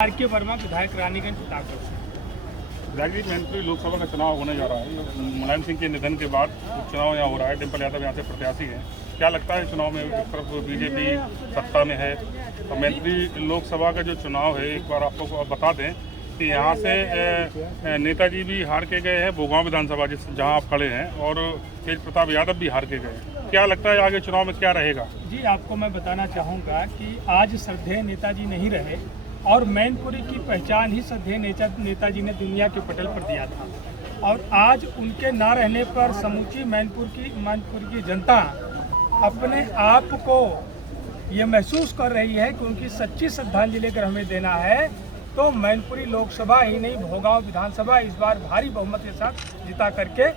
R K. Verma विधायक रानीगंज प्रतापगढ़ से। मैनपुरी लोकसभा का चुनाव होने जा रहा है। मुलायम सिंह के निधन के बाद चुनाव यहाँ हो रहा है। डिम्पल यादव यहाँ से प्रत्याशी हैं। क्या लगता है चुनाव में? एक तरफ बीजेपी सत्ता में है, तो मैनपुरी लोकसभा का जो चुनाव है, एक बार आपको बता दें कि यहाँ से नेताजी भी हार के गए हैं, भोगांव विधानसभा जहाँ आप खड़े हैं, और तेज प्रताप यादव भी हार के गए हैं। क्या लगता है आगे चुनाव में क्या रहेगा? जी, आपको मैं बताना चाहूँगा कि आज श्रद्धेय नेताजी नहीं रहे और मैनपुरी की पहचान ही श्रद्धेय नेताजी ने दुनिया के पटल पर दिया था। और आज उनके ना रहने पर समूची मैनपुर की जनता अपने आप को ये महसूस कर रही है कि उनकी सच्ची श्रद्धांजलि अगर हमें देना है तो मैनपुरी लोकसभा ही नहीं, भोगांव विधानसभा इस बार भारी बहुमत के साथ जिता करके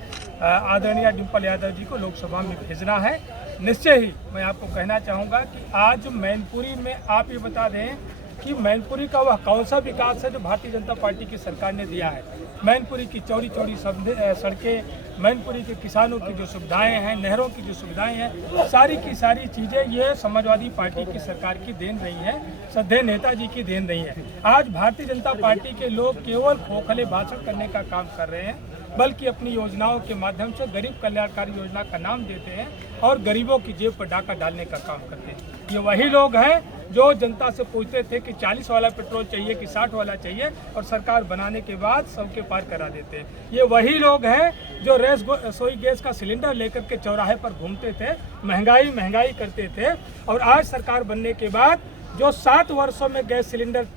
आदरणीय डिम्पल यादव जी को लोकसभा में भेजना है। निश्चय ही मैं आपको कहना चाहूँगा कि आज मैनपुरी में आप ये बता दें कि मैनपुरी का वह कौन सा विकास है जो भारतीय जनता पार्टी की सरकार ने दिया है। मैनपुरी की चौड़ी चौड़ी सड़कें, मैनपुरी के किसानों की जो सुविधाएं हैं, नहरों की जो सुविधाएं हैं, सारी की सारी चीज़ें ये समाजवादी पार्टी की सरकार की देन रही है, श्रद्धेय नेताजी की देन रही है। आज भारतीय जनता पार्टी के लोग केवल खोखले भाषण करने का काम कर रहे हैं, बल्कि अपनी योजनाओं के माध्यम से गरीब कल्याणकारी योजना का नाम देते हैं और गरीबों की जेब पर डाका डालने का काम करते हैं। ये वही लोग हैं जो जनता से पूछते थे कि 40 वाला पेट्रोल चाहिए कि 60 वाला चाहिए, और सरकार बनाने के बाद सबके पार करा देते हैं। ये वही लोग हैं जो रसोई गैस का सिलेंडर लेकर के चौराहे पर घूमते थे, महंगाई करते थे, और आज सरकार बनने के बाद जो 7 वर्षों में गैस सिलेंडर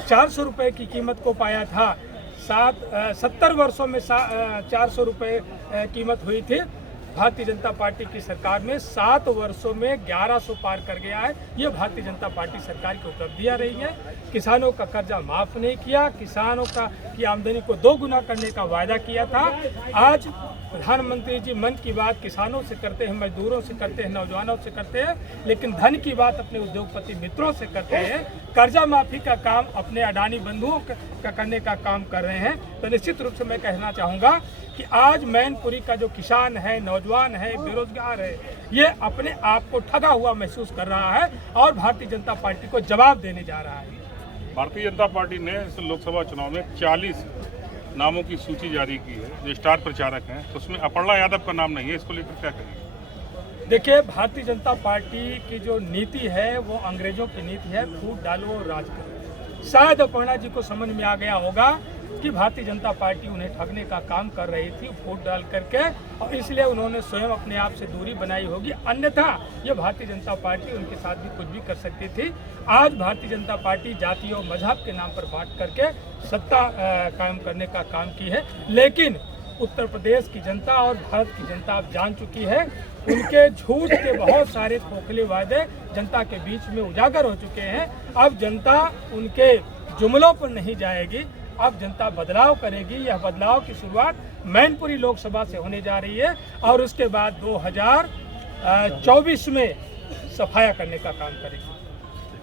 400 रुपये की कीमत को पाया था, 70 वर्षों में 400 रुपये कीमत हुई थी, भारतीय जनता पार्टी की सरकार में 7 वर्षों में 1100 पार कर गया है। ये भारतीय जनता पार्टी सरकार की उपलब्धियां रही है। किसानों का कर्जा माफ नहीं किया, किसानों की आमदनी को 2 गुना करने का वायदा किया था। आज प्रधानमंत्री जी मन की बात किसानों से करते हैं, मजदूरों से करते हैं, नौजवानों से करते हैं, लेकिन धन की बात अपने उद्योगपति मित्रों से करते हैं। कर्जा माफी का काम अपने अडानी बंधुओं का करने का काम कर रहे हैं। तो निश्चित रूप से मैं कहना चाहूँगा कि आज मैनपुरी का जो किसान है, नौजवान है, बेरोजगार है, ये अपने आप को ठगा हुआ महसूस कर रहा है और भारतीय जनता पार्टी को जवाब देने जा रहा है। भारतीय जनता पार्टी ने इस लोकसभा चुनाव में 40 नामों की सूची जारी की है जो स्टार प्रचारक हैं, तो उसमें अपर्णा यादव का नाम नहीं है। इसको लेकर क्या कहेंगे? देखिए, भारतीय जनता पार्टी की जो नीति है वो अंग्रेजों की नीति है, फूट डालो और राज करो। शायद अपर्णा जी को समझ में आ गया होगा कि भारतीय जनता पार्टी उन्हें ठगने का काम कर रही थी वोट डाल करके, और इसलिए उन्होंने स्वयं अपने आप से दूरी बनाई होगी। अन्यथा ये भारतीय जनता पार्टी उनके साथ भी कुछ भी कर सकती थी। आज भारतीय जनता पार्टी जाति और मजहब के नाम पर बांट करके सत्ता कायम करने का काम की है, लेकिन उत्तर प्रदेश की जनता और भारत की जनता अब जान चुकी है। उनके झूठ के बहुत सारे खोखले वादे जनता के बीच में उजागर हो चुके हैं। अब जनता उनके जुमलों पर नहीं जाएगी, अब जनता बदलाव करेगी। यह बदलाव की शुरुआत मैनपुरी लोकसभा से होने जा रही है और उसके बाद 2024 में सफाया करने का काम करेगी।